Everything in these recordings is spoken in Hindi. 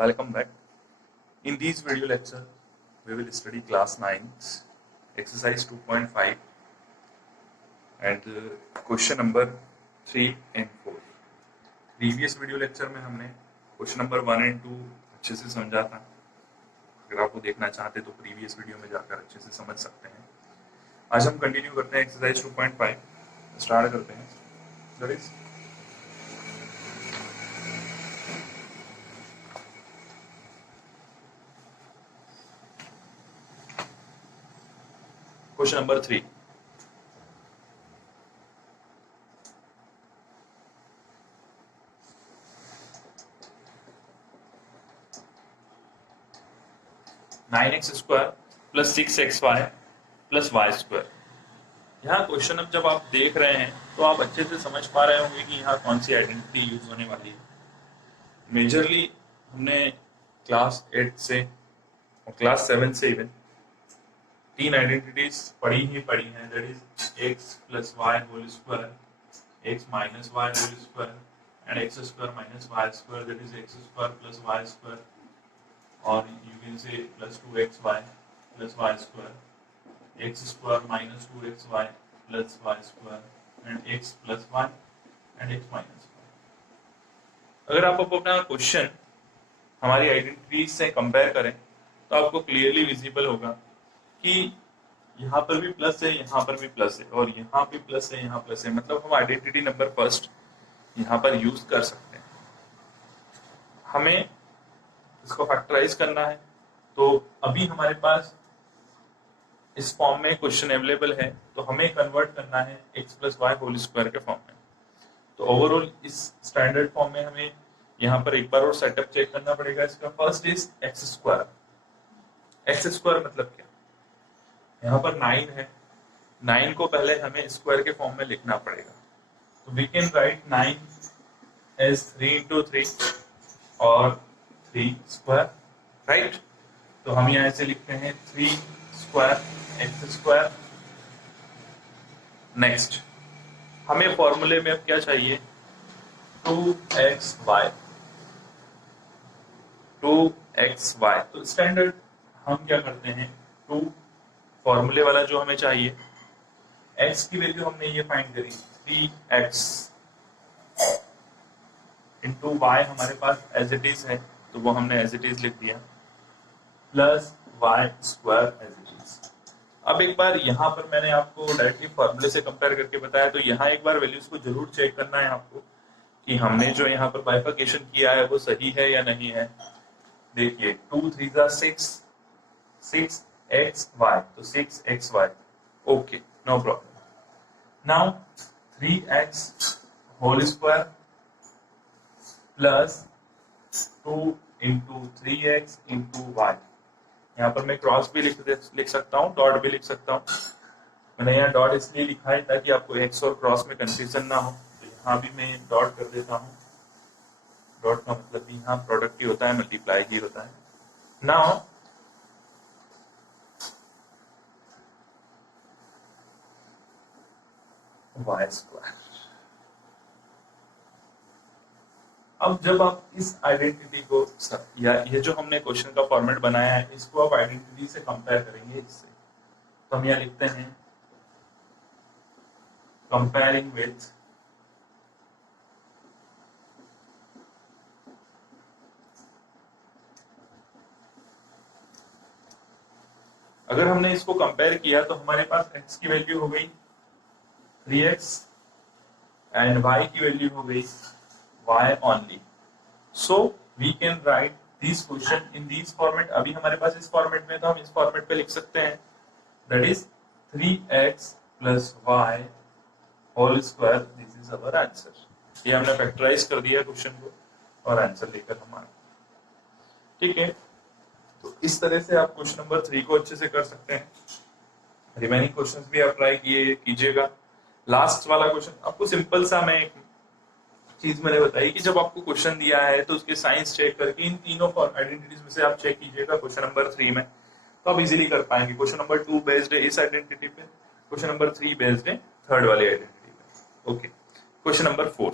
Welcome back. In this video lecture, we will study class 9, exercise 2.5 and question number 3 and 4. Previous video lecture में हमने क्वेश्चन नंबर 1 and 2 अच्छे से समझा था. अगर आप वो देखना चाहते तो प्रीवियस वीडियो में जाकर अच्छे से समझ सकते हैं. आज हम कंटिन्यू करते हैं एक्सरसाइज 2.5. स्टार्ट करते हैं. That is question number 3. Nine x square plus 6xy plus y square. यहाँ क्वेश्चन अब जब आप देख रहे हैं तो आप अच्छे से समझ पा रहे होंगे कि यहाँ कौन सी आइडेंटिटी यूज होने वाली है. मेजरली हमने क्लास 8 से और क्लास 7 से इवन 3 आइडेंटिटीज पढ़ी हैं. That is x plus y whole square, x minus y whole square and x square minus y square. That is x square plus y square और you can say plus 2xy plus y square, x square minus 2xy plus y square and x plus y and x minus y. अगर आप अपना क्वेश्चन हमारी आइडेंटिटी से कंपेयर करें तो आपको क्लियरली विजिबल होगा कि यहाँ पर भी प्लस है, यहाँ पर भी प्लस है और यहाँ भी प्लस है, यहाँ प्लस है. मतलब हम आइडेंटिटी नंबर फर्स्ट यहाँ पर यूज कर सकते हैं. हमें इसको फैक्टराइज करना है तो अभी हमारे पास इस फॉर्म में क्वेश्चन अवेलेबल है तो हमें कन्वर्ट करना है x plus y whole square के फॉर्म में. तो ओवरऑल इस स्टैंडर्ड फॉर्म में हमें यहाँ पर एक बार और सेटअप चेक करना पड़ेगा. इसका first is x square. X square मतलब क्या? यहाँ पर 9 है. 9 को पहले हमें स्क्वायर के फॉर्म में लिखना पड़ेगा. तो we can write 9 as 3 into 3 और 3 स्क्वायर, राइट. तो हम यहाँ से लिखते हैं 3 स्क्वायर एक्स स्क्वायर. नेक्स्ट हमें फॉर्मूले में अब क्या चाहिए? 2xy. तो स्टैंडर्ड हम क्या करते हैं, 2 फॉर्मूले वाला जो हमें चाहिए, x की वैल्यू हमने ये फाइंड करी 3x इंटू y हमारे पास एज इट इज है तो वो हमने एज इट इज लिख दिया plus y square as it is. अब एक बार यहाँ पर मैंने आपको डायरेक्टली फॉर्मूले से कंपेयर करके बताया तो यहाँ एक बार वैल्यूज को जरूर चेक करना है आपको कि हमने जो यहाँ पर बाइफर्केशन किया है वो सही है या नहीं है. देखिए 2 3 6 6xy तो 6xy. Okay, no problem. Now 3x whole square plus 2 into 3x into y. यहाँ पर मैं क्रॉस भी लिख सकता हूँ, डॉट भी लिख सकता हूँ. मैंने यहाँ डॉट इसलिए लिखा है ताकि आपको x और क्रॉस में कंफ्यूजन ना हो. तो यहाँ भी मैं डॉट कर देता हूँ. डॉट का मतलब भी यहाँ प्रोडक्ट ही होता है, मल्टीप्लाई ही होता है. Now y square. अब जब आप इस आइडेंटिटी को या ये जो हमने क्वेश्चन का फॉर्मेट बनाया है इसको आप आइडेंटिटी से कंपेयर करेंगे इससे, तो हम यहाँ लिखते हैं कंपेयरिंग विथ अगर हमने इसको कंपेयर किया तो हमारे पास x की वैल्यू हो गई 3x एंड y की वैल्यू हो गई y only. So we can write this question in this format. अभी हमारे पास इस फॉर्मेट में तो हम इस फॉर्मेट पे लिख सकते हैं. That is 3x plus y whole square. This is our answer. ये हमने फैक्टराइज कर दिया क्वेश्चन को और आंसर लेकर हम आए. ठीक है, तो इस तरह से आप क्वेश्चन नंबर 3 को अच्छे से कर सकते हैं. रिमेनिंग क्वेश्चंस भी आप ट्राई कीजिएगा. लास्ट वाला क्वेश्चन आपको सिंपल सा मैं एक चीज मैंने बताई कि जब आपको क्वेश्चन दिया है तो उसके साइंस चेक करके इन तीनों आइडेंटिटीज में से आप चेक कीजिएगा क्वेश्चन नंबर 3 में, तो आप इजीली कर पाएंगे. क्वेश्चन नंबर 2 बेस्ड है इस आइडेंटिटी पे, क्वेश्चन नंबर 3 बेस्ड है थर्ड वाली आइडेंटिटी पे. Okay, question number 4.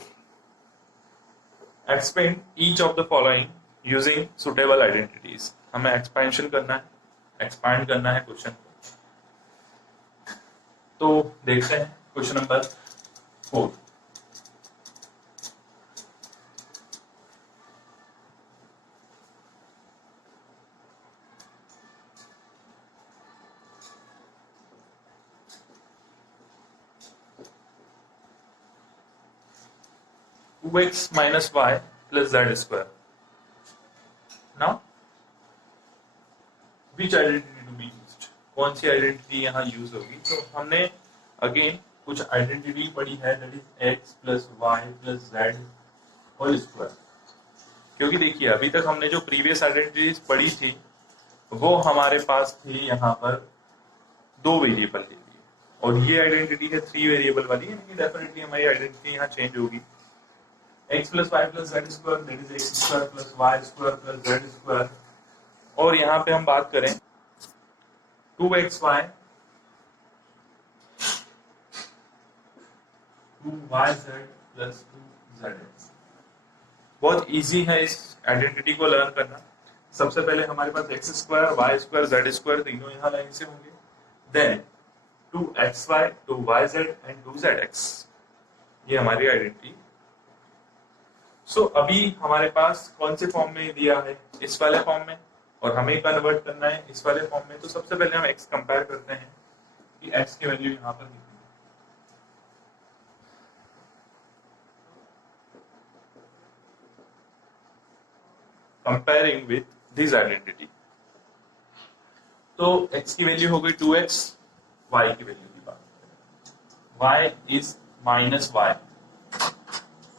Expand each of the following using suitable identities. हमें एक्सपेंशन करना है, एक्सपांड करना है क्वेश्चन को। तो देखते हैं question number 4। Two x minus y plus z square. Now which identity to be used, कौन सी आइडेंटिटी यहाँ यूज होगी? तो हमने अगेन कुछ आइडेंटिटी पढ़ी है, that is x plus y plus z whole square. क्योंकि देखिए अभी तक हमने जो प्रीवियस आइडेंटिटीज पढ़ी थी वो हमारे पास थी यहाँ पर 2 वेरिएबल के लिए, और ये आइडेंटिटी है 3 वेरिएबल वाली, यानी कि डेफिनेटली हमारी आइडेंटिटी यहाँ चेंज होगी। x plus y plus z square that is x square plus y square plus z square, और यहाँ पे हम बात करें 2xy 2yz प्लस 2zx। बहुत इजी है इस आइडेंटिटी को लर्न करना। सबसे पहले हमारे पास X square Y square Z square तीनों यहाँ लाइन से होंगे, then 2xy 2yz and 2zx, ये हमारी आइडेंटिटी। सो अभी हमारे पास कौन से फॉर्म में दिया है? इस वाले फॉर्म में, और हमें कन्वर्ट करना है इस वाले फॉर्म में। तो सबसे पहले हम x कंपेयर करते हैं कि x की वैल्यू यहाँ पर कितनी है। कंपेयरिंग विथ दिस आइडेंटिटी, तो x की वैल्यू हो गई 2x, y की वैल्यू की बात करें, y is minus y,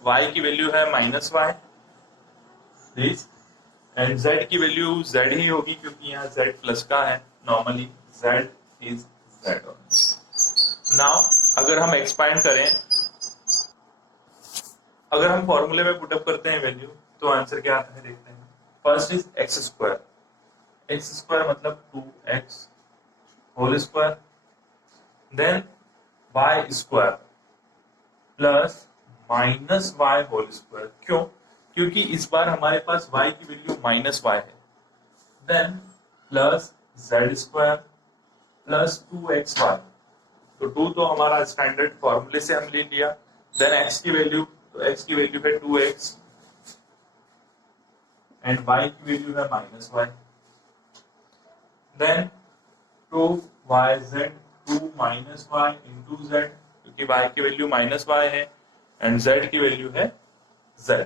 y की वैल्यू है minus y this, and z की वैल्यू z ही होगी क्योंकि यहाँ z प्लस का है, normally z is z। Now अगर हम एक्सपांड करें, अगर हम फॉर्मूले में पुटअप करते हैं वैल्यू, तो आंसर क्या आता है देखते हैं। First is x square, x square मतलब 2x whole square, then y square plus minus y whole square. क्यों? क्योंकि इस बार हमारे पास y की वैल्यू माइनस y है, then plus z square plus 2xy, तो 2 तो हमारा स्टैंडर्ड फॉर्मूले से हम ले लिया, देन x की वैल्यू, तो x की वैल्यू है 2x एंड y की वैल्यू है minus y, then 2yz 2 minus y into z, क्योंकि y की वैल्यू माइनस y है एंड z की वैल्यू है z।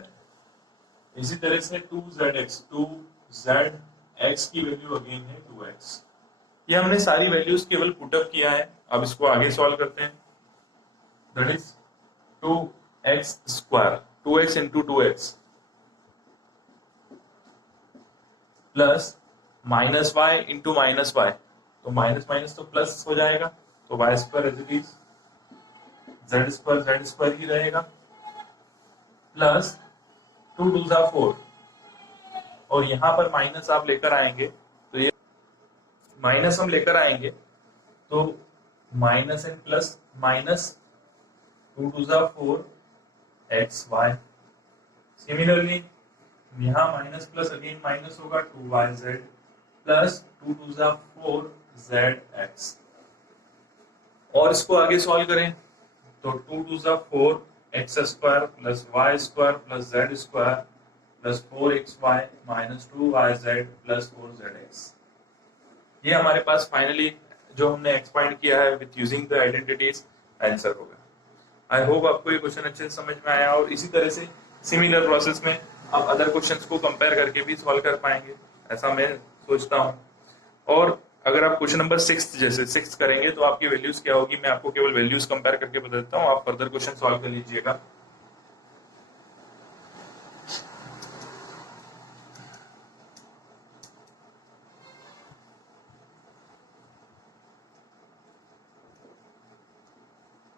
इसी तरह से 2zx 2zx की वैल्यू अगेन है 2x। ये हमने सारी वैल्यूज केवल पुटअप किया है। अब इसको आगे सॉल्व करते हैं, that is 2x square 2x into 2x plus minus y into minus y, तो माइनस माइनस तो प्लस हो जाएगा, तो y square as it is, z square ही रहेगा, प्लस 2 2 जा 4, और यहां पर माइनस आप लेकर आएंगे, तो ये माइनस हम लेकर आएंगे तो माइनस एंड प्लस माइनस 2 2 जा 4 xy। सिमिलरली यहाँ माइनस प्लस अगेन माइनस होगा 2yz प्लस 2 2 जा 4 zx, और इसको आगे सॉल्व करें तो 2 2 जा 4 x square plus y square plus z square plus 4xy minus 2yz plus 4zx। ये हमारे पास फाइनली जो हमने एक्सपांड किया है with using the identities answer होगा। आई होप आपको ये क्वेश्चन अच्छे से समझ में आया, और इसी तरह से सिमिलर प्रोसेस में आप अदर क्वेश्चंस को कंपेयर करके भी सॉल्व कर पाएंगे, ऐसा मैं सोचता हूँ। और अगर आप क्वेश्चन नंबर 6 जैसे 6 करेंगे तो आपकी वैल्यूज क्या होगी, मैं आपको केवल वैल्यूज कंपेयर करके बता देता हूँ, आप फर्दर क्वेश्चन सॉल्व कर लीजिएगा।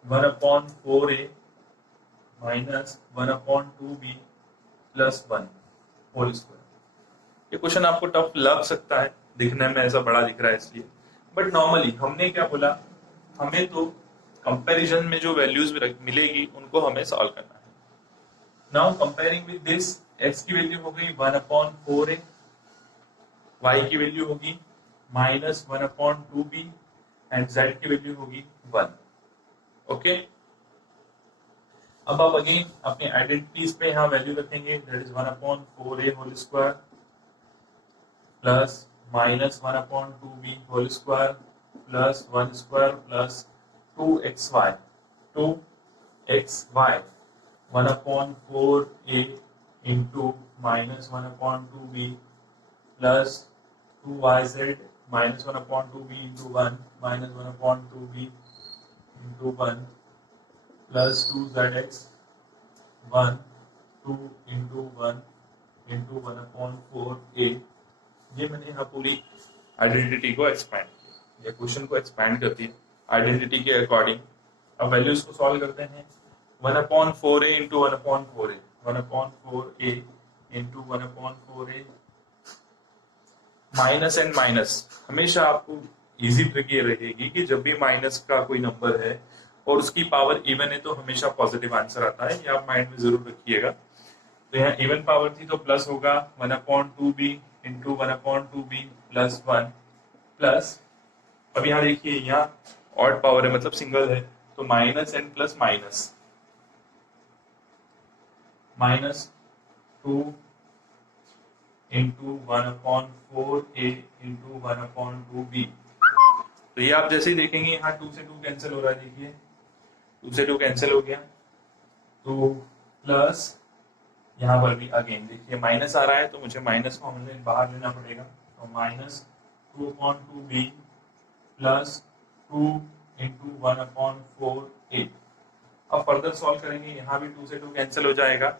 One upon 4a minus 1/2b plus 1 whole square. ये क्वेश्चन आपको टफ लग सकता है, दिखने में ऐसा बड़ा दिख रहा है इसलिए, बट नॉर्मली हमने क्या बोला, हमें तो कंपैरिजन में जो वैल्यूज मिलेगी उनको हमें सॉल्व करना है। Now comparing with this, x की वैल्यू हो गई 1/4a, y की वैल्यू होगी -1/2b एंड z की वैल्यू होगी 1। ओके, अब आप अगेन अपने आइडेंटिटीज पे यहाँ वैल्यू रखेंगे, that is 1/4a whole square plus -1/2b whole square plus 1 square plus 2xy 1/4a into -1/2b plus 2yz -1/2b into 1 -1/2b into 1 plus 2zx 1 2 into 1 into 1/4a। ये मैंने यहाँ पूरी आइडेंटिटी को एक्सपैंड किया, ये क्वेश्चन को एक्सपैंड कर दिया आइडेंटिटी के अकॉर्डिंग। अब वैल्यूज को सॉल्व करते हैं। 1/4a into 1/4a 1/4a into 1/4a minus and minus हमेशा आपको इजी ट्रिक ये रहेगी कि जब भी माइनस का कोई नंबर है और उसकी पावर इवन है तो हमेशा पॉजिटिव आंसर आता है, ये आप माइंड में जरूर रखिएगा। तो यहाँ इवन पावर थी तो प्लस होगा 1/2b into 1/2b plus 1 plus, अब यहाँ देखिए यहाँ ऑड पावर है मतलब सिंगल है तो minus and plus minus -2 into 1/4a into 1/2b। तो ये आप जैसे ही देखेंगे यहाँ 2 से 2 कैंसिल हो रहा है, देखिए 2 से 2 कैंसिल हो गया तो प्लस यहाँ पर भी अगेन देखिए माइनस आ रहा है तो मुझे माइनस को हमने बाहर लेना पड़ेगा, तो -2/2b प्लस 2 इंटू 1/4a। अब फर्दर सॉल्व करेंगे, यहाँ भी 2 से 2 कैंसिल हो जाएगा,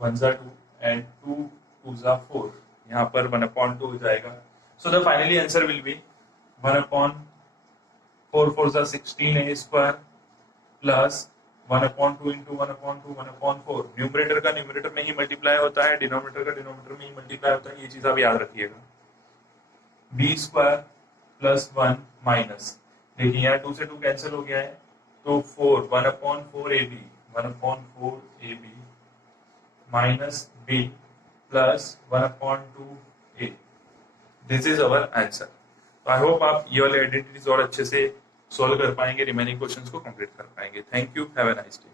1 ज़ा 2 एंड 2 2 ज़ा 4, यहाँ पर 1/2 हो जाएगा। So the finally answer will be 1/4 4 ज़ा 16a square plus 1/2 into 1/2 1/4। Numerator का न्यूमरेटर में ही मल्टीप्लाई होता है, डिनोमिनेटर का डिनोमिनेटर में ही मल्टीप्लाई होता है, ये चीज आप याद रखिएगा। b स्क्वायर प्लस 1 माइनस, देखिए यहाँ 2 से 2 कैंसिल हो गया है तो 4 1/4ab minus b plus 1/2a। This is our answer. तो आई होप आप ये वाले आइडेंटिटीज और अच्छे से सॉल्व कर पाएंगे, रिमेनिंग क्वेश्चंस को कंप्लीट कर पाएंगे। Thank you, have a nice day.